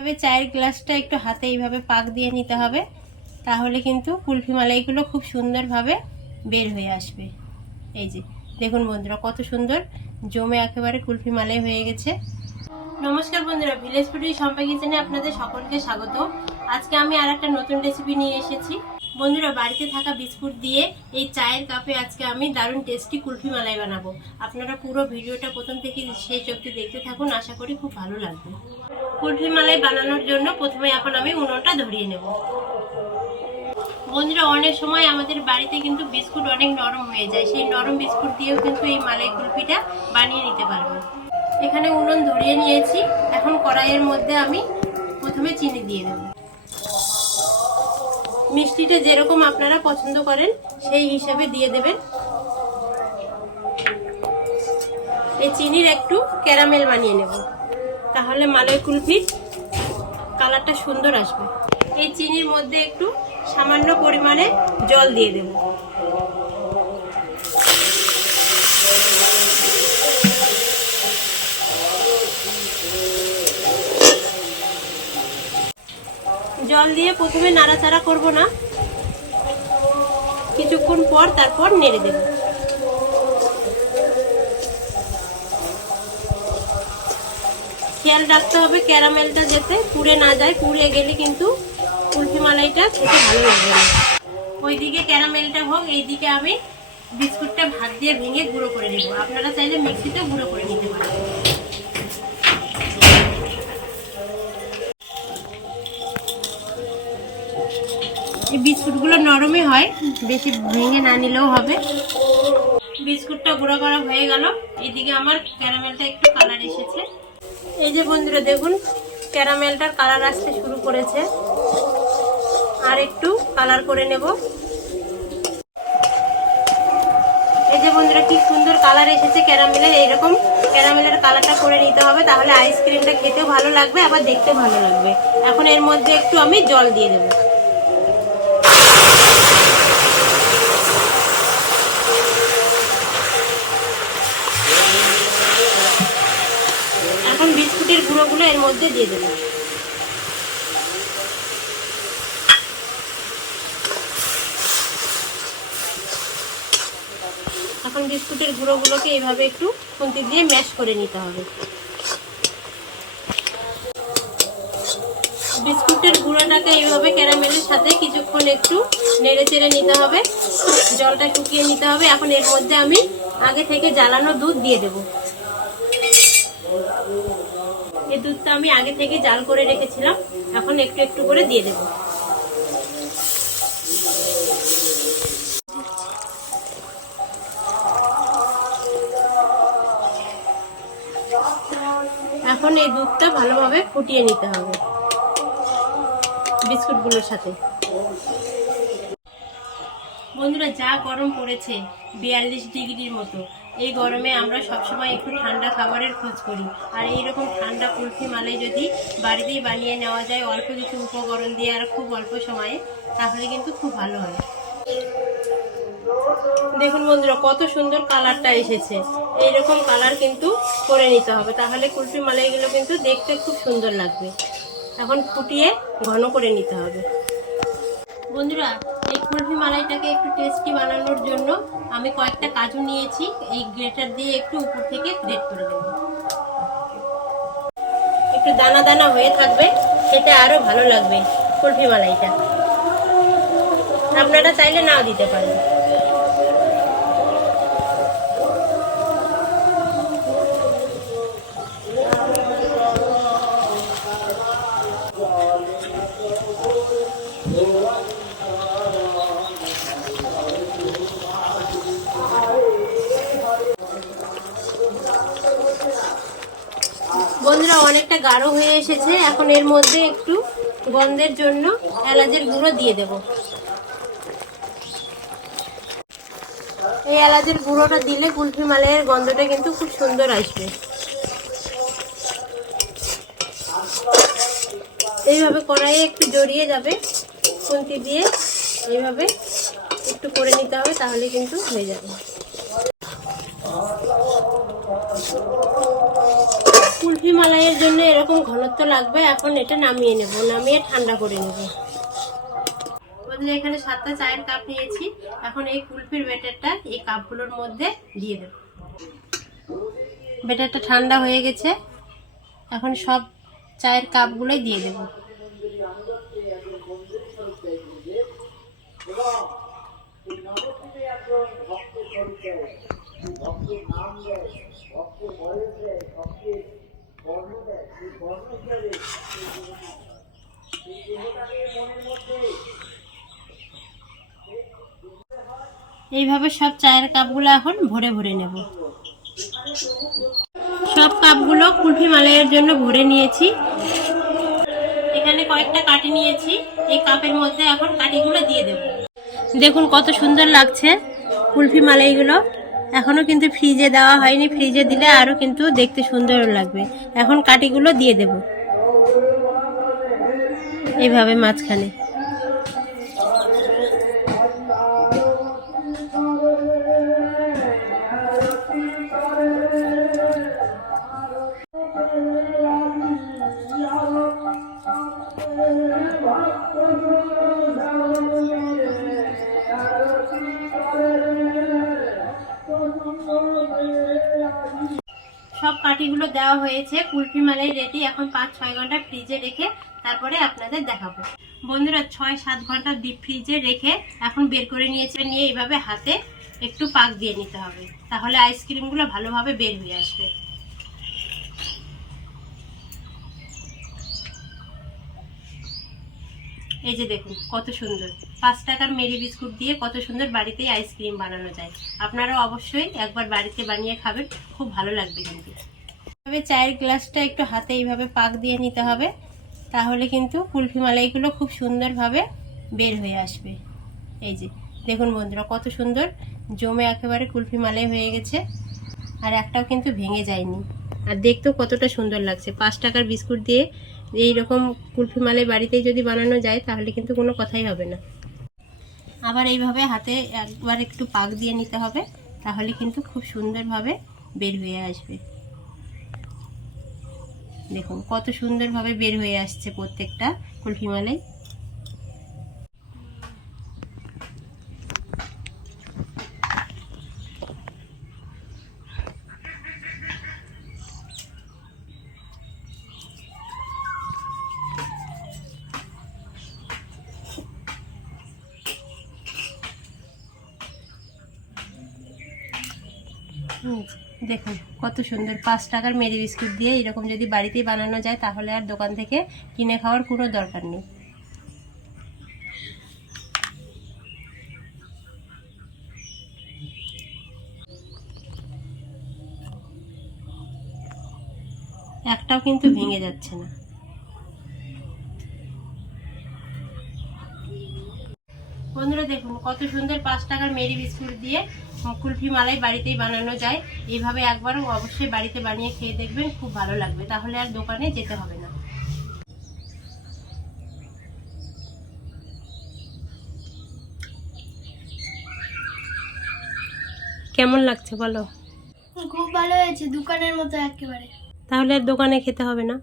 তবে চায়ের গ্লাসটা একটু হাতে এইভাবে পাক দিয়ে নিতে হবে, তাহলে কিন্তু কুলফি মালাইগুলো খুব সুন্দরভাবে বের হয়ে আসবে। এই যে দেখুন বন্ধুরা, কত সুন্দর জমে একেবারে কুলফি মালাই হয়ে গেছে। নমস্কার বন্ধুরা, ভিলেজ ফুডি শম্পা কিচেনে আপনাদের সকলকে স্বাগত। আজকে আমি আর একটা নতুন রেসিপি নিয়ে এসেছি। বন্ধুরা, বাড়িতে থাকা বিস্কুট দিয়ে এই চায়ের কাপে আজকে আমি দারুণ টেস্টি কুলফি মালাই বানাবো। আপনারা পুরো ভিডিওটা প্রথম থেকে শেষ অবধি দেখতে থাকুন, আশা করি খুব ভালো লাগবে। কুলফি মালাই বানানোর জন্য প্রথমে এখন আমি উনুনটা ধরিয়ে নেব। বন্ধুরা, অনেক সময় আমাদের বাড়িতে কিন্তু বিস্কুট অনেক নরম হয়ে যায়, সেই নরম বিস্কুট দিয়েও কিন্তু এই মালাই কুলফিটা বানিয়ে নিতে পারবো। এখানে উনুন ধরিয়ে নিয়েছি। এখন কড়াইয়ের মধ্যে আমি প্রথমে চিনি দিয়ে দেব। মিষ্টিটা যেরকম আপনারা পছন্দ করেন সেই হিসাবে দিয়ে দেবেন। এই চিনির একটু ক্যারামেল বানিয়ে নেব, তাহলে মালাই কুলফির কালারটা সুন্দর আসবে। এই চিনির মধ্যে একটু সামান্য পরিমাণে জল দিয়ে দেব। জল দিয়ে প্রথমে নাড়াচাড়া করব না, কিছুক্ষণ পর তারপর নেড়ে দেব। খেয়াল রাখতে হবে ক্যারামেলটা যাতে পুড়ে না যায়, পুড়ে গেলে কিন্তু কুলফি মালাইটা খেতে ভালো লাগবে না। ওইদিকে ক্যারামেলটা হোক, এইদিকে আমি বিস্কুটটা ভাত দিয়ে ভেঙে গুঁড়ো করে নেব। আপনারা চাইলে মিক্সিতে গুঁড়ো করে নিতে পারেন। এই বিস্কুটগুলো নরমই হয়, বেশি ভেঙে না নিলেও হবে। বিস্কুটটা গুঁড়ো করা হয়ে গেল। এইদিকে আমার ক্যারামেলটা একটু কালার এসেছে। এই যে বন্ধুরা দেখুন, ক্যারামেলটার কালার আসতে শুরু করেছে। আর একটু কালার করে নেব। এই যে বন্ধুরা, কি সুন্দর কালার এসেছে ক্যারামেলের। এইরকম ক্যারামেলের কালারটা করে নিতে হবে, তাহলে আইসক্রিমটা খেতেও ভালো লাগবে, আবার দেখতে ভালো লাগবে। এখন এর মধ্যে একটু আমি জল দিয়ে দেব। এখন বিস্কুটের গুঁড়োগুলো এর মধ্যে দিয়ে দেব। এখন বিস্কুটের গুঁড়োগুলোকে এইভাবে একটু খুন্তি দিয়ে ম্যাশ করে নিতে হবে। বিস্কুটের গুঁড়োটাকে এইভাবে ক্যারামেলের সাথে কিছুক্ষণ একটু নেড়ে চেড়ে নিতে হবে, জলটা শুকিয়ে নিতে হবে। এখন এর মধ্যে আমি আগে থেকে জ্বালানো দুধ দিয়ে দেব। এই দুধটা আমি আগে থেকে জাল করে রেখেছিলাম, এখন একটু একটু করে দিয়ে দেব। এখন এই দুধটা ভালোভাবে ফুটিয়ে নিতে হবে বিস্কুটগুলোর সাথে। বন্ধুরা, যা গরম পড়েছে 42 ডিগ্রির মতো, এই গরমে আমরা সবসময় একটু ঠান্ডা খাবারের খোঁজ করি। আর এইরকম ঠান্ডা কুলফি মালাই যদি বাড়িতেই বানিয়ে নেওয়া যায় অল্প কিছু উপকরণ দিয়ে আর খুব অল্প সময়ে, তাহলে কিন্তু খুব ভালো হয়। দেখুন বন্ধুরা, কত সুন্দর কালারটা এসেছে। এইরকম কালার কিন্তু করে নিতে হবে, তাহলে কুলফি মালাইগুলো কিন্তু দেখতে খুব সুন্দর লাগবে। এখন ফুটিয়ে ঘন করে নিতে হবে। বন্ধুরা, এই কুলফি মালাইটাকে একটু টেস্টি বানানোর জন্য আমি কয়েকটা কাজু নিয়েছি, এই গ্রেটার দিয়ে একটু উপর থেকে গ্রেট করে দেব। একটু দানা দানা হয়ে থাকবে, খেতে আরো ভালো লাগবে কুলফি মালাইটা। আপনারা চাইলে নাও দিতে পারেন। বন্ধুরা, অনেকটা গাঢ় হয়ে এসেছে। এখন এর মধ্যে একটু গন্ধের জন্য এলাচের গুঁড়ো দিয়ে দেব। এই এলাচের গুঁড়োটা দিলে কুলফি মালাইয়ের গন্ধটা কিন্তু খুব সুন্দর আসবে। এইভাবে কড়াইয়ে একটু জড়িয়ে যাবে, খুন্তি দিয়ে এইভাবে একটু করে নিতে হবে, তাহলে কিন্তু হয়ে যাবে। কুলফি মালাইয়ের জন্য এরকম ঘনত্ব লাগবে। এখন এটা নামিয়ে নেব, নামিয়ে ঠান্ডা করে নেব। বন্ধুরা এখানে 7টা চায়ের কাপ নিয়েছি। এখন এই কুলফির ব্যাটারটা এই কাপগুলোর মধ্যে দিয়ে দেব। ব্যাটারটা ঠান্ডা হয়ে গেছে, এখন সব চায়ের কাপগুলোই দিয়ে দেব। এইভাবে সব চায়ের কাপগুলো এখন ভরে ভরে নেব। সব কাপগুলো কুলফি মালাইয়ের জন্য ভরে নিয়েছি। এখানে কয়েকটা কাঠি নিয়েছি, এই কাপের মধ্যে এখন কাঠিগুলো দিয়ে দেব। দেখুন কত সুন্দর লাগছে কুলফি মালাইগুলো। এখনো কিন্তু ফ্রিজে দেওয়া হয়নি, ফ্রিজে দিলে আরো কিন্তু দেখতে সুন্দর লাগবে। এখন কাঠিগুলো দিয়ে দেব এইভাবে মাঝখানে। সব কাঠিগুলো দেওয়া হয়েছে, কুলফি মালাই রেডি। এখন 5-6 ঘন্টা ফ্রিজে রেখে তারপরে আপনাদের দেখাবো। বন্ধুরা 6-7 ঘন্টা ডিপ ফ্রিজে রেখে এখন বের করে নিয়েছে। নিয়ে এইভাবে হাতে একটু পাক দিয়ে নিতে হবে, তাহলে আইসক্রিমগুলো ভালোভাবে বের হয়ে আসবে। এই যে দেখুন কত সুন্দর 5 টাকার মেরি বিস্কুট দিয়ে কত সুন্দর বাড়িতেই আইসক্রিম বানানো যায়। আপনারাও অবশ্যই একবার বাড়িতে বানিয়ে খাবেন, খুব ভালো লাগবে। কিন্তু এভাবে চায়ের গ্লাসটা একটু হাতে এইভাবে পাক দিয়ে নিতে হবে, তাহলে কিন্তু কুলফি মালাইগুলো খুব সুন্দরভাবে বের হয়ে আসবে। এই যে দেখুন বন্ধুরা কত সুন্দর জমে একেবারে কুলফি মালাই হয়ে গেছে, আর একটাও কিন্তু ভেঙে যায়নি। আর দেখতেও কতটা সুন্দর লাগছে। 5 টাকার বিস্কুট দিয়ে এইরকম কুলফি মালাই বাড়িতেই যদি বানানো যায় তাহলে কিন্তু কোনো কথাই হবে না। আবার এইভাবে হাতে একবার একটু পাক দিয়ে নিতে হবে, তাহলে কিন্তু খুব সুন্দরভাবে বের হয়ে আসবে। দেখুন কত সুন্দরভাবে বের হয়ে আসছে প্রত্যেকটা কুলফি মালাই। দেখুন কত সুন্দর 5 টাকার মেরি বিস্কুট দিয়ে এরকম যদি বাড়িতেই বানানো যায় তাহলে আর দোকান থেকে কিনে খাওয়ার কোনো দরকার নেই। একটাও কিন্তু ভেঙে যাচ্ছে না। বন্ধুরা দেখুন কত সুন্দর 5 টাকার মেরি বিস্কুট দিয়ে কুলফি মালাই বাড়িতেই বানানো যায়। এইভাবে একবারও অবশ্যই বাড়িতে বানিয়ে খেয়ে দেখবেন, খুব ভালো লাগবে। তাহলে আর দোকানে যেতে হবে না। কেমন লাগছে বলো? খুব ভালো হয়েছে, দোকানের মতো একেবারে। তাহলে আর দোকানে খেতে হবে না।